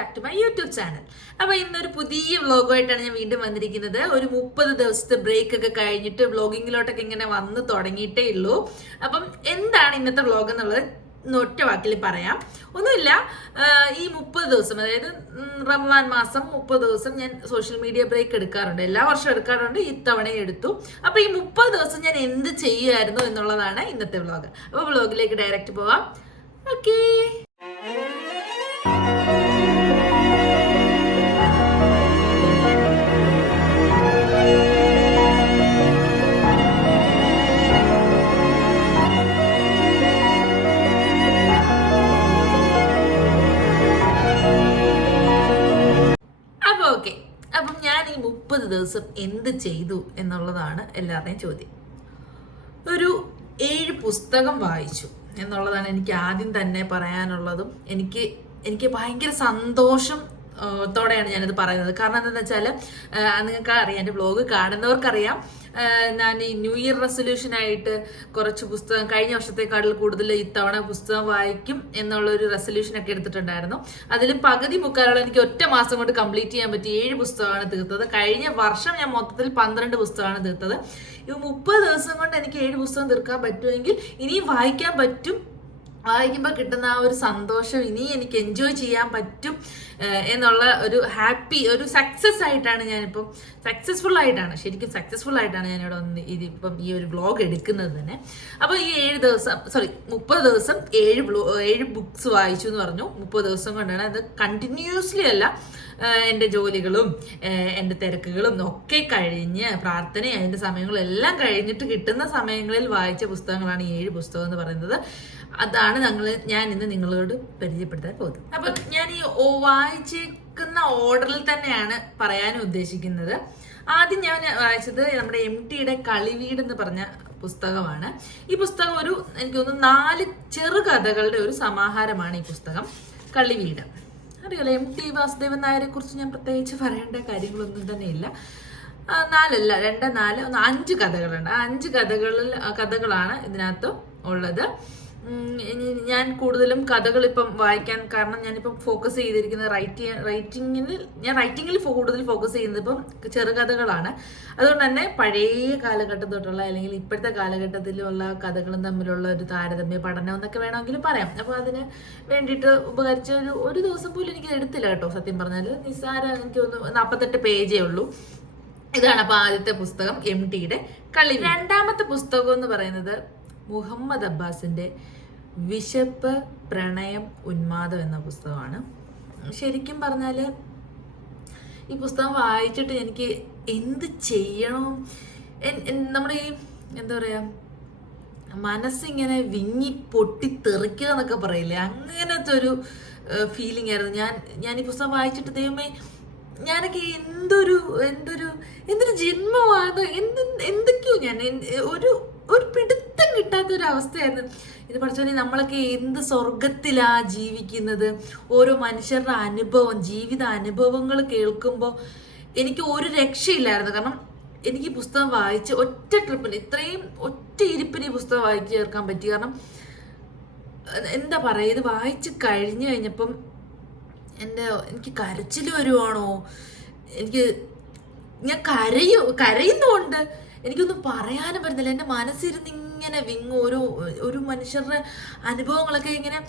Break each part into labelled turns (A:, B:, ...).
A: Back to my YouTube channel അപ്പോൾ ഇന്നൊരു പുതിയ വ്ളോഗുമായിട്ടാണ് ഞാൻ വീണ്ടും വന്നിരിക്കുന്നത്. ഒരു മുപ്പത് ദിവസത്തെ ബ്രേക്ക് ഒക്കെ കഴിഞ്ഞിട്ട് വ്ളോഗിങ്ങിലോട്ടൊക്കെ ഇങ്ങനെ വന്ന് തുടങ്ങിയിട്ടേ ഉള്ളൂ. അപ്പം എന്താണ് ഇന്നത്തെ വ്ളോഗ് എന്നുള്ളത് ഒറ്റ വാക്കിൽ പറയാം. ഒന്നുമില്ല ഈ മുപ്പത് ദിവസം അതായത് റമദാൻ മാസം മുപ്പത് ദിവസം ഞാൻ സോഷ്യൽ മീഡിയ ബ്രേക്ക് എടുക്കാറുണ്ട്. എല്ലാ വർഷവും എടുക്കാറുണ്ട് ഇത്തവണയും എടുത്തു. അപ്പൊ ഈ മുപ്പത് ദിവസം ഞാൻ എന്ത് ചെയ്യുമായിരുന്നു എന്നുള്ളതാണ് ഇന്നത്തെ വ്ളോഗ് അപ്പൊ വ്ളോഗിലേക്ക് ഡയറക്റ്റ് പോവാം. ഓക്കേ മുപ്പത് ദിവസം എന്ത് ചെയ്തു എന്നുള്ളതാണ് എല്ലാവരുടെയും ചോദ്യം. ഒരു ഏഴ് പുസ്തകം വായിച്ചു എന്നുള്ളതാണ് എനിക്ക് ആദ്യം തന്നെ പറയാനുള്ളതും. എനിക്ക് എനിക്ക് ഭയങ്കര സന്തോഷം ത്തോടെയാണ് ഞാനിത് പറയുന്നത്. കാരണം എന്താണെന്ന് വെച്ചാൽ നിങ്ങൾക്ക് അറിയാം എന്റെ ബ്ലോഗ് കാണുന്നവർക്കറിയാം ഞാൻ ഈ ന്യൂ ഇയർ റെസൊല്യൂഷൻ ആയിട്ട് കുറച്ച് പുസ്തകം കഴിഞ്ഞ വർഷത്തെക്കാട്ടിൽ കൂടുതൽ ഇത്തവണ പുസ്തകം വായിക്കും എന്നുള്ള ഒരു റെസൊല്യൂഷൻ ഒക്കെ എടുത്തിട്ടുണ്ടായിരുന്നു. അതിൽ പകുതി മുക്കാലോളം എനിക്ക് ഒറ്റ മാസം കൊണ്ട് കംപ്ലീറ്റ് ചെയ്യാൻ പറ്റി ഏഴ് പുസ്തകമാണ് തീർത്തത്. കഴിഞ്ഞ വർഷം ഞാൻ മൊത്തത്തിൽ പന്ത്രണ്ട് പുസ്തകമാണ് തീർത്തത്. ഈ മുപ്പത് ദിവസം കൊണ്ട് എനിക്ക് ഏഴ് പുസ്തകം തീർക്കാൻ പറ്റുമെങ്കിൽ ഇനിയും വായിക്കാൻ പറ്റും. വായിക്കുമ്പോൾ കിട്ടുന്ന ആ ഒരു സന്തോഷം ഇനി എനിക്ക് എൻജോയ് ചെയ്യാൻ പറ്റും. എന്നുള്ള ഒരു ഹാപ്പി ഒരു സക്സസ് ആയിട്ടാണ് ഞാനിപ്പം സക്സസ്ഫുൾ ആയിട്ടാണ് ശരിക്കും സക്സസ്ഫുൾ ആയിട്ടാണ് ഞാനിവിടെ വന്ന് ഇതിപ്പം ഈ ഒരു വ്ളോഗ് എടുക്കുന്നത് തന്നെ. അപ്പോൾ ഈ ഏഴ് ദിവസം സോറി മുപ്പത് ദിവസം ഏഴ് ബ്ലോ ഏഴ് ബുക്സ് വായിച്ചു എന്ന് പറഞ്ഞു. മുപ്പത് ദിവസം കൊണ്ടാണ് അത് കണ്ടിന്യൂസ്ലി അല്ല എന്റെ ജോലികളും എന്റെ തിരക്കുകളും ഒക്കെ കഴിഞ്ഞ് പ്രാർത്ഥനയും അതിന്റെ സമയങ്ങളും എല്ലാം കഴിഞ്ഞിട്ട് കിട്ടുന്ന സമയങ്ങളിൽ വായിച്ച പുസ്തകങ്ങളാണ് ഈ ഏഴ് പുസ്തകം എന്ന് പറയുന്നത്. അതാണ് ഞങ്ങൾ ഞാൻ ഇന്ന് നിങ്ങളോട് പരിചയപ്പെടുത്താൻ പോകുന്നത്. അപ്പം ഞാൻ ഈ ഓ- വായിച്ചേക്കുന്ന ഓർഡറിൽ തന്നെയാണ് പറയാൻ ഉദ്ദേശിക്കുന്നത്. ആദ്യം ഞാൻ വായിച്ചത് നമ്മുടെ എം ടിയുടെ കളിവീട് എന്ന് പറഞ്ഞ പുസ്തകമാണ്. ഈ പുസ്തകം ഒരു എനിക്ക് തോന്നുന്നു നാല് ചെറുകഥകളുടെ ഒരു സമാഹാരമാണ് ഈ പുസ്തകം. കളിവീട്. അറിയാലോ എം ടി വാസുദേവൻ നായരെ കുറിച്ച് ഞാൻ പ്രത്യേകിച്ച് പറയേണ്ട കാര്യങ്ങളൊന്നും തന്നെ ഇല്ല. നാലല്ല രണ്ട് നാല് ഒന്ന് അഞ്ച് കഥകളുണ്ട്. ആ അഞ്ച് കഥകളിൽ കഥകളാണ് ഇതിനകത്ത് ഉള്ളത്. ഞാൻ കൂടുതലും കഥകൾ ഇപ്പം വായിക്കാൻ കാരണം ഞാനിപ്പം ഫോക്കസ് ചെയ്തിരിക്കുന്നത് റൈറ്റ് റൈറ്റിങ്ങിൽ ഞാൻ റൈറ്റിങ്ങിൽ കൂടുതൽ ഫോക്കസ് ചെയ്യുന്നത് ഇപ്പം ചെറുകഥകളാണ്. അതുകൊണ്ട് തന്നെ പഴയ കാലഘട്ടം തൊട്ടുള്ള അല്ലെങ്കിൽ ഇപ്പോഴത്തെ കാലഘട്ടത്തിലുള്ള കഥകളും തമ്മിലുള്ള ഒരു താരതമ്യ പഠനം എന്നൊക്കെ വേണമെങ്കിൽ പറയാം. അപ്പോൾ അതിന് വേണ്ടിയിട്ട് ഉപകരിച്ച ഒരു ഒരു ദിവസം പോലും എനിക്ക് എടുത്തില്ല കേട്ടോ. സത്യം പറഞ്ഞാൽ നിസ്സാര എനിക്ക് ഒന്ന് നാൽപ്പത്തെട്ട് പേജേ ഉള്ളൂ. ഇതാണ് അപ്പോൾ ആദ്യത്തെ പുസ്തകം എം ടിയുടെ കളി രണ്ടാമത്തെ പുസ്തകം എന്ന് പറയുന്നത് മുഹമ്മദ് അബ്ബാസിന്റെ വിശപ്പ് പ്രണയം ഉന്മാദം എന്ന പുസ്തകമാണ്. ശരിക്കും പറഞ്ഞാൽ ഈ പുസ്തകം വായിച്ചിട്ട് എനിക്ക് എന്ത് ചെയ്യണം? നമ്മുടെ ഈ എന്താ പറയുക മനസ്സിങ്ങനെ വിങ്ങി പൊട്ടി തെറിക്കുക എന്നൊക്കെ പറയില്ലേ? അങ്ങനത്തെ ഒരു ഫീലിംഗ് ആയിരുന്നു. ഞാൻ ഞാൻ ഈ പുസ്തകം വായിച്ചിട്ട് ദൈവമേ ഞാനൊക്കെ എന്തൊരു എന്തൊരു എന്തൊരു ജന്മമാണ് എന്ത് എന്തൊക്കെയോ ഞാൻ ഒരു ഒരു പിടുത്തം കിട്ടാത്ത ഒരു അവസ്ഥയായിരുന്നു ഇത് പഠിച്ചോനെ നമ്മളൊക്കെ എന്ത് സ്വർഗത്തിലാ ജീവിക്കുന്നത്? ഓരോ മനുഷ്യരുടെ അനുഭവം ജീവിത അനുഭവങ്ങൾ കേൾക്കുമ്പോൾ എനിക്ക് ഒരു രക്ഷയില്ലായിരുന്നു. കാരണം എനിക്ക് പുസ്തകം വായിച്ച് ഒറ്റ ട്രിപ്പിൽ ഇത്രയും ഒറ്റ ഇരിപ്പിന് ഈ പുസ്തകം വായിച്ചു ചേർക്കാൻ പറ്റി. കാരണം എന്താ പറയുക ഇത് വായിച്ച് കഴിഞ്ഞു കഴിഞ്ഞപ്പം എന്റെ എനിക്ക് കരച്ചിൽ വരുവാണോ? എനിക്ക് ഞാൻ കരയു കരയുന്നുണ്ട് എനിക്കൊന്നും പറയാനും പറ്റുന്നില്ല. എന്റെ മനസ്സിരുന്ന് ഇങ്ങനെ വിങ്ങും. ഒരു ഒരു മനുഷ്യരുടെ അനുഭവങ്ങളൊക്കെ ഇങ്ങനെ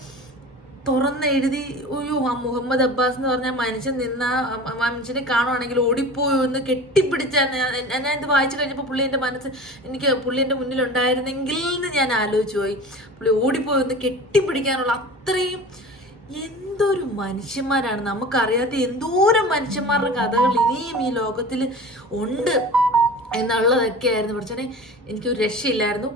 A: തുറന്നെഴുതി അയ്യോ ആ മുഹമ്മദ് അബ്ബാസ് എന്ന് പറഞ്ഞ മനുഷ്യൻ നിന്ന മനുഷ്യനെ കാണുവാണെങ്കിൽ ഓടിപ്പോയോ എന്ന് കെട്ടിപ്പിടിച്ചാൽ ഞാൻ ഇത് വായിച്ചു കഴിഞ്ഞപ്പോൾ പുള്ളി എന്റെ മനസ്സ് എനിക്ക് പുള്ളി എന്റെ മുന്നിൽ ഉണ്ടായിരുന്നെങ്കിൽ എന്ന് ഞാൻ ആലോചിച്ചു പോയി. പുള്ളി ഓടിപ്പോയോ എന്ന് കെട്ടിപ്പിടിക്കാനുള്ള അത്രയും എന്തൊരു മനുഷ്യന്മാരാണ്. നമുക്കറിയാത്ത എന്തോരം മനുഷ്യന്മാരുടെ കഥകൾ ഇനിയും ഈ ലോകത്തിൽ ഉണ്ട്. എന്നുള്ളതൊക്കെ ആയിരുന്നു എനിക്കൊരു രക്ഷയില്ലായിരുന്നു.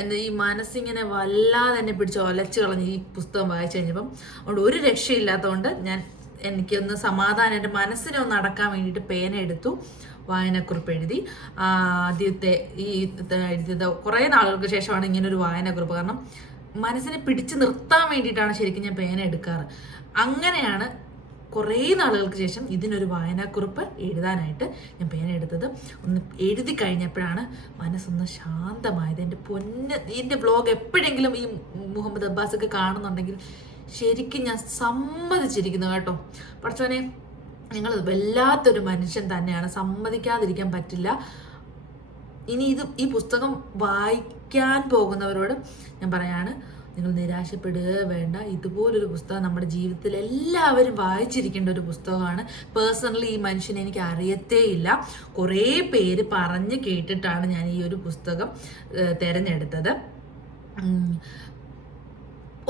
A: എന്താ ഈ മനസ്സിങ്ങനെ വല്ലാതെ എന്നെ പിടിച്ച് ഒലച്ച് കളഞ്ഞ് ഈ പുസ്തകം വായിച്ചു കഴിഞ്ഞപ്പം. അതുകൊണ്ട് ഒരു രക്ഷയില്ലാത്തതുകൊണ്ട് ഞാൻ എനിക്കൊന്ന് സമാധാനം എന്റെ മനസ്സിനെ ഒന്ന് അടക്കാൻ വേണ്ടിയിട്ട് പേന എടുത്തു. വായനക്കുറിപ്പ് എഴുതി. ആദ്യത്തെ ഈ എഴുതിയത് കുറേ നാളുകൾക്ക് ശേഷമാണ് ഇങ്ങനെ ഒരു വായനക്കുറിപ്പ്. കാരണം മനസ്സിനെ പിടിച്ചു നിർത്താൻ വേണ്ടിയിട്ടാണ് ശരിക്കും ഞാൻ പേന എടുക്കാറ്. അങ്ങനെയാണ് കുറേ നാളുകൾക്ക് ശേഷം ഇതിനൊരു വായനാക്കുറിപ്പ് എഴുതാനായിട്ട് ഞാൻ പേന എടുത്തത് ഒന്ന് എഴുതി കഴിഞ്ഞപ്പോഴാണ് മനസ്സൊന്ന് ശാന്തമായത്. എന്റെ പൊന്ന് എന്റെ വ്ലോഗ് എപ്പോഴെങ്കിലും ഈ മുഹമ്മദ് അബ്ബാസൊക്കെ കാണുന്നുണ്ടെങ്കിൽ ശരിക്കും ഞാൻ സമ്മതിച്ചിരിക്കുന്നു കേട്ടോ. പഠിച്ചോനെ നിങ്ങൾ വല്ലാത്തൊരു മനുഷ്യൻ തന്നെയാണ്. സമ്മതിക്കാതിരിക്കാൻ പറ്റില്ല. ഇനി ഇത് ഈ പുസ്തകം വായിക്കാൻ പോകുന്നവരോട് ഞാൻ പറയാണ് നിങ്ങൾ നിരാശപ്പെടുക വേണ്ട. ഇതുപോലൊരു പുസ്തകം നമ്മുടെ ജീവിതത്തിൽ എല്ലാവരും വായിച്ചിരിക്കേണ്ട ഒരു പുസ്തകമാണ്. പേഴ്സണലി ഈ മനുഷ്യനെ എനിക്ക് അറിയത്തേ ഇല്ല. കുറേ പേര് പറഞ്ഞ് കേട്ടിട്ടാണ് ഞാൻ ഈ ഒരു പുസ്തകം തിരഞ്ഞെടുത്തത്.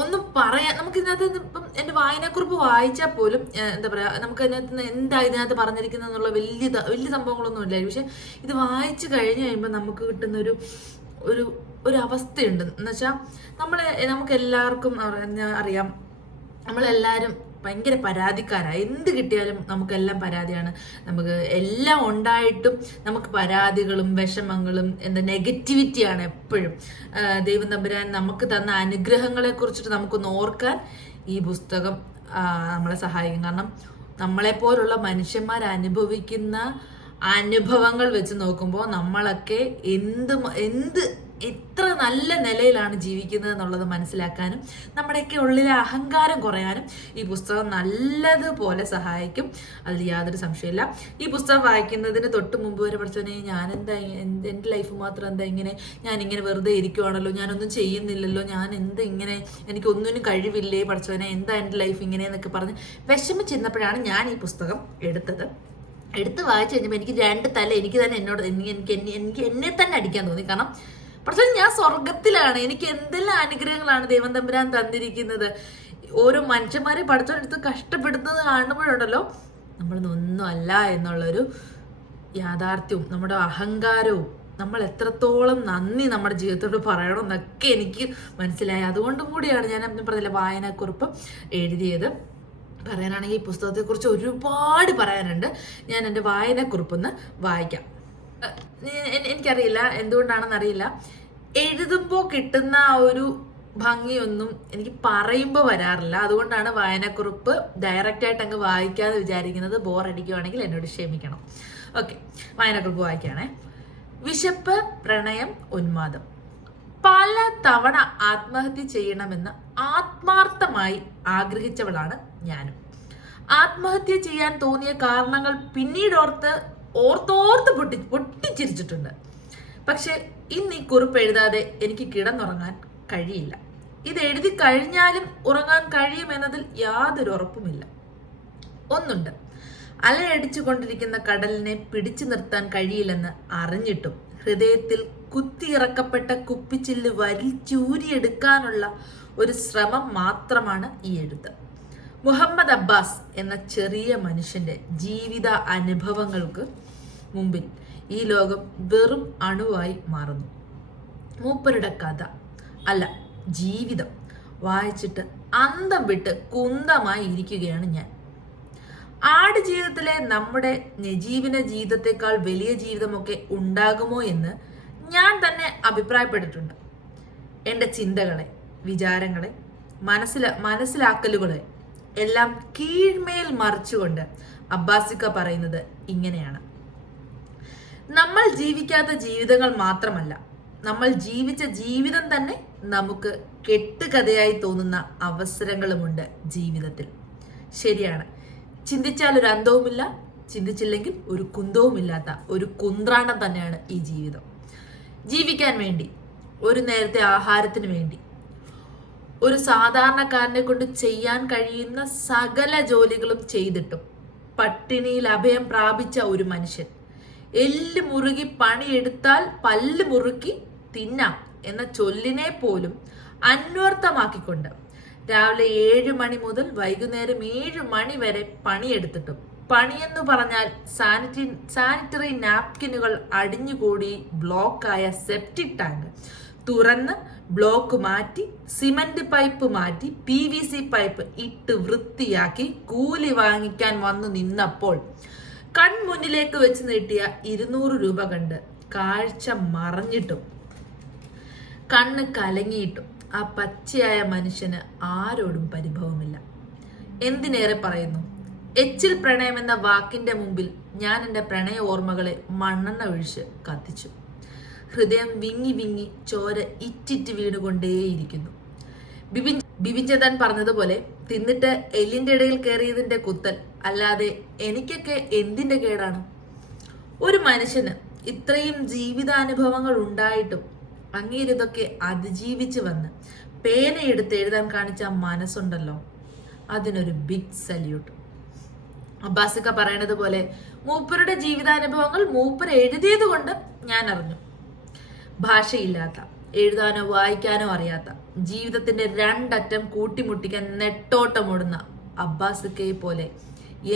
A: ഒന്നും പറയാൻ നമുക്ക് ഇതിനകത്ത് ഇപ്പം എന്റെ വായനക്കുറിപ്പ് വായിച്ചാൽ പോലും എന്താ പറയുക നമുക്ക് അതിനകത്ത് നിന്ന് എന്താ ഇതിനകത്ത് പറഞ്ഞിരിക്കുന്നത് എന്നുള്ള വലിയ വലിയ സംഭവങ്ങളൊന്നും ഇല്ലായിരുന്നു പക്ഷെ ഇത് വായിച്ചു കഴിഞ്ഞ് കഴിയുമ്പോൾ നമുക്ക് കിട്ടുന്ന ഒരു ഒരു അവസ്ഥയുണ്ട് എന്ന് വെച്ചാൽ നമ്മൾ നമുക്ക് എല്ലാവർക്കും അറിയാം നമ്മളെല്ലാവരും ഭയങ്കര പരാതിക്കാരാണ് എന്ത് കിട്ടിയാലും നമുക്കെല്ലാം പരാതിയാണ്. നമുക്ക് എല്ലാം ഉണ്ടായിട്ടും നമുക്ക് പരാതികളും വിഷമങ്ങളും എന്താ നെഗറ്റിവിറ്റിയാണ് എപ്പോഴും. ദൈവം തമ്പുരാൻ നമുക്ക് തന്ന അനുഗ്രഹങ്ങളെ കുറിച്ചിട്ട് നമുക്കൊന്ന് ഓർക്കാൻ ഈ പുസ്തകം നമ്മളെ സഹായിക്കും. കാരണം നമ്മളെപ്പോലുള്ള മനുഷ്യന്മാർ അനുഭവിക്കുന്ന അനുഭവങ്ങൾ വെച്ച് നോക്കുമ്പോൾ നമ്മളൊക്കെ എന്ത് എന്ത് എത്ര നല്ല നിലയിലാണ് ജീവിക്കുന്നത് എന്നുള്ളത് മനസ്സിലാക്കാനും നമ്മുടെയൊക്കെ ഉള്ളിലെ അഹങ്കാരം കുറയാനും ഈ പുസ്തകം നല്ലതുപോലെ സഹായിക്കും. അതിൽ യാതൊരു സംശയമില്ല ഈ പുസ്തകം വായിക്കുന്നതിന് തൊട്ട് മുമ്പ് വരെ പഠിച്ചോനെ ഞാൻ എന്താ എന്റെ ലൈഫ് മാത്രം എന്താ ഇങ്ങനെ ഞാൻ ഇങ്ങനെ വെറുതെ ഇരിക്കുവാണല്ലോ ഞാനൊന്നും ചെയ്യുന്നില്ലല്ലോ ഞാൻ എന്താ ഇങ്ങനെ എനിക്ക് ഒന്നിനും കഴിവില്ലേ പഠിച്ചവനെ എന്താ എന്റെ ലൈഫ് ഇങ്ങനെ എന്നൊക്കെ പറഞ്ഞ് വിഷമിച്ചിരുന്നപ്പോഴാണ് ഞാൻ ഈ പുസ്തകം എടുത്തത്. എടുത്ത് വായിച്ചു കഴിഞ്ഞപ്പോൾ എനിക്ക് രണ്ട് തല എനിക്ക് തന്നെ എന്നോട് എനിക്ക് എനിക്ക് എന്നെ തന്നെ അടിക്കാൻ തോന്നി. കാരണം പക്ഷേ ഞാൻ സ്വർഗത്തിലാണ് എനിക്ക് എന്തെല്ലാം അനുഗ്രഹങ്ങളാണ് ദൈവം തമ്പുരാൻ തന്നിരിക്കുന്നത്. ഓരോ മനുഷ്യന്മാരെ പഠിച്ചോടെടുത്ത് കഷ്ടപ്പെടുന്നത് കാണുമ്പോഴുണ്ടല്ലോ നമ്മളൊന്നും അല്ല എന്നുള്ളൊരു യാഥാർത്ഥ്യവും നമ്മുടെ അഹങ്കാരവും നമ്മൾ എത്രത്തോളം നന്ദി നമ്മുടെ ജീവിതത്തോട് പറയണം എന്നൊക്കെ എനിക്ക് മനസ്സിലായി. അതുകൊണ്ടും കൂടിയാണ് ഞാൻ പറഞ്ഞില്ല വായനക്കുറിപ്പ് എഴുതിയത്. പറയാനാണെങ്കിൽ ഈ പുസ്തകത്തെക്കുറിച്ച് ഒരുപാട് പറയാനുണ്ട്. ഞാൻ എന്റെ വായനക്കുറിപ്പൊന്ന് വായിക്കാം. എനിക്കറിയില്ല. എന്തുകൊണ്ടാണെന്ന് അറിയില്ല. എഴുതുമ്പോൾ കിട്ടുന്ന ആ ഒരു ഭംഗിയൊന്നും എനിക്ക് പറയുമ്പോൾ വരാറില്ല. അതുകൊണ്ടാണ് വായനക്കുറിപ്പ് ഡയറക്റ്റ് ആയിട്ട് അങ്ങ് വായിക്കാതെ വിചാരിക്കുന്നത്. ബോർ അടിക്കുവാണെങ്കിൽ എന്നോട് ക്ഷമിക്കണം. ഓക്കെ വായനക്കുറിപ്പ് വായിക്കുകയാണേ. വിശപ്പ് പ്രണയം ഉന്മാദം. പല തവണ ആത്മഹത്യ ചെയ്യണമെന്ന് ആത്മാർത്ഥമായി ആഗ്രഹിച്ചവളാണ് ഞാനും. ആത്മഹത്യ ചെയ്യാൻ തോന്നിയ കാരണങ്ങൾ പിന്നീട് ഓർത്ത് ഓർത്തോർത്ത് പൊട്ടി പൊട്ടിച്ചിരിച്ചിട്ടുണ്ട്. പക്ഷെ ഇന്ന് ഈ കുറിപ്പ് എഴുതാതെ എനിക്ക് കിടന്നുറങ്ങാൻ കഴിയില്ല. ഇത് എഴുതി കഴിഞ്ഞാലും ഉറങ്ങാൻ കഴിയുമെന്നതിൽ യാതൊരു ഉറപ്പുമില്ല. ഒന്നുണ്ട്. അലയടിച്ചു കൊണ്ടിരിക്കുന്ന കടലിനെ പിടിച്ചു നിർത്താൻ കഴിയില്ലെന്ന് അറിഞ്ഞിട്ടും ഹൃദയത്തിൽ കുത്തിയിറക്കപ്പെട്ട കുപ്പിച്ചില്ല് വലിച്ചൂരിയെടുക്കാനുള്ള ഒരു ശ്രമം മാത്രമാണ് ഈ എഴുത്ത്. മുഹമ്മദ് അബ്ബാസ് എന്ന ചെറിയ മനുഷ്യന്റെ ജീവിത അനുഭവങ്ങൾക്ക് മുമ്പിൽ ഈ ലോകം വെറും അണുവായി മാറുന്നു. മൂപ്പരുടെ കഥ അല്ല ജീവിതം വായിച്ചിട്ട് അന്തം വിട്ട് കുന്തമായി ഇരിക്കുകയാണ് ഞാൻ. ആട് ജീവിതത്തിലെ നമ്മുടെ നജീവിന ജീവിതത്തെക്കാൾ വലിയ ജീവിതമൊക്കെ ഉണ്ടാകുമോ എന്ന് ഞാൻ തന്നെ അഭിപ്രായപ്പെട്ടിട്ടുണ്ട്. എന്റെ ചിന്തകളെ വിചാരങ്ങളെ മനസ്സില മനസ്സിലാക്കലുകളെ എല്ലാം കീഴ്മേൽ മറിച്ചുകൊണ്ട് അബ്ബാസിക്ക പറയുന്നത് ഇങ്ങനെയാണ്. നമ്മൾ ജീവിക്കാത്ത ജീവിതങ്ങൾ മാത്രമല്ല നമ്മൾ ജീവിച്ച ജീവിതം തന്നെ നമുക്ക് കെട്ടുകഥയായി തോന്നുന്ന അവസരങ്ങളുമുണ്ട് ജീവിതത്തിൽ. ശരിയാണ്. ചിന്തിച്ചാൽ ഒരു അന്തവുമില്ല ചിന്തിച്ചില്ലെങ്കിൽ ഒരു കുന്തവുമില്ലാത്ത ഒരു കുന്ത്രാണ്ടം തന്നെയാണ് ഈ ജീവിതം. ജീവിക്കാൻ വേണ്ടി ഒരു നേരത്തെ ആഹാരത്തിന് വേണ്ടി ഒരു സാധാരണക്കാരനെ കൊണ്ട് ചെയ്യാൻ കഴിയുന്ന സകല ജോലികളും ചെയ്തിട്ടും പട്ടിണിയിൽ അഭയം പ്രാപിച്ച ഒരു മനുഷ്യൻ. എല്ല് മുറുകി പണിയെടുത്താൽ പല്ല് മുറുക്കി തിന്നാം എന്ന ചൊല്ലിനെ പോലും അന്വർത്ഥമാക്കിക്കൊണ്ട് രാവിലെ ഏഴ് മണി മുതൽ വൈകുന്നേരം ഏഴ് മണി വരെ പണിയെടുത്തിട്ടും പണിയെന്ന് പറഞ്ഞാൽ സാനിറ്ററി സാനിറ്ററി നാപ്കിനുകൾ അടിഞ്ഞുകൂടി ബ്ലോക്കായ സെപ്റ്റിക് ടാങ്ക്. തുറന്ന് ബ്ലോക്ക് മാറ്റി സിമന്റ് പൈപ്പ് മാറ്റി പി വി സി പൈപ്പ് ഇട്ട് വൃത്തിയാക്കി കൂലി വാങ്ങിക്കാൻ വന്നു നിന്നപ്പോൾ കൺമുന്നിലേക്ക് വെച്ച് നീട്ടിയ ഇരുന്നൂറ് രൂപ കണ്ട് കാഴ്ച മറഞ്ഞിട്ടും കണ്ണ് കലങ്ങിയിട്ടും ആ പച്ചയായ മനുഷ്യന് ആരോടും പരിഭവമില്ല. എന്തിനേറെ പറയുന്നു? എച്ചിൽ പ്രണയം എന്ന വാക്കിന്റെ മുമ്പിൽ ഞാൻ എന്റെ പ്രണയ ഓർമ്മകളെ മണ്ണെണ്ണ ഒഴിച്ച് കത്തിച്ചു. ഹൃദയം വിങ്ങി വിങ്ങി ചോര ഇറ്റിറ്റ് വീണുകൊണ്ടേയിരിക്കുന്നു. ബിപിൻ ബിപിൻചന്ദൻ പറഞ്ഞതുപോലെ തിന്നിട്ട് എല്ലിന്റെ ഇടയിൽ കയറിയതിന്റെ കുത്തൽ അല്ലാതെ എനിക്കൊക്കെ എന്തിന്റെ കേടാണ്? ഒരു മനുഷ്യന് ഇത്രയും ജീവിതാനുഭവങ്ങൾ ഉണ്ടായിട്ടും അങ്ങേരിതൊക്കെ അതിജീവിച്ച് വന്ന് പേനയെടുത്ത് എഴുതാൻ കാണിച്ച മനസ്സുണ്ടല്ലോ. അതിനൊരു ബിഗ് സല്യൂട്ട് അബ്ബാസിക്ക പറയണത് പോലെ മൂപ്പരുടെ ജീവിതാനുഭവങ്ങൾ മൂപ്പർ എഴുതിയത് കൊണ്ട് ഞാൻ അറിഞ്ഞു. ഭാഷയില്ലാത്ത എഴുതാനോ വായിക്കാനോ അറിയാത്ത ജീവിതത്തിന്റെ രണ്ടറ്റം കൂട്ടിമുട്ടിക്കാൻ നെട്ടോട്ടമോടുന്ന അബ്ബാസിക്കയെ പോലെ